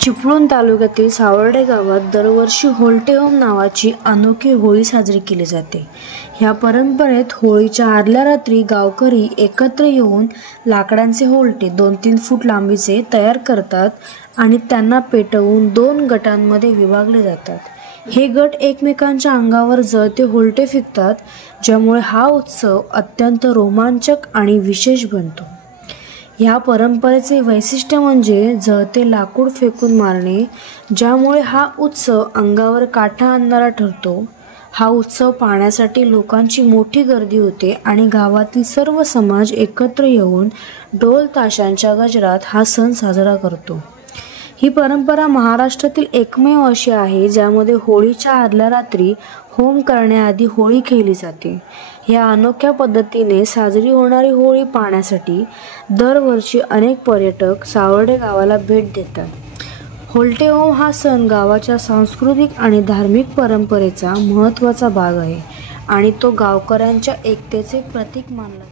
चिपळूण तालुक्यातील सावर्डे गावात दरवर्षी होल्टे होम नावाची अनोखी होळी साजरी केली जाते। या परंपरेत होळीच्या आदल्या रात्री गावकरी एकत्र येऊन लाकडांचे होल्टे 2-3 फूट लांबीचे तयार करतात आणि त्यांना पेटवून 2 गटांमध्ये विभागले जातात। हे गट एकमेकांच्या अंगावर जळते होल्टे फेकतात, ज्यामुळे हा उत्सव अत्यंत रोमांचक आणि विशेष बनतो। या परंपरेचे वैशिष्ट्य म्हणजे जळते लाकूड फेकून मारणे, ज्यामुळे हा उत्सव अंगावर काटा आणणारा ठरतो। हा उत्सव पाहण्यासाठी लोकांची मोठी गर्दी होते आणि गावातील सर्व समाज एकत्र येऊन ढोल ताशांच्या गजरात हा सण साजरा करतो। ही परंपरा महाराष्ट्रातील एकमेव अशी आहे ज्यामध्ये होळीच्या आदल्या रात्री होम करण्याआधी होळी खेळली जाते। या अनोख्या पद्धतीने साजरी होणारी होळी पाहण्यासाठी दरवर्षी अनेक पर्यटक सावर्डे गावाला भेट देतात। होल्टे होम हा सण गावाच्या सांस्कृतिक आणि धार्मिक परंपरेचा महत्त्वाचा भाग आहे आणि तो गावकऱ्यांच्या एकतेचे प्रतीक मानला जातो।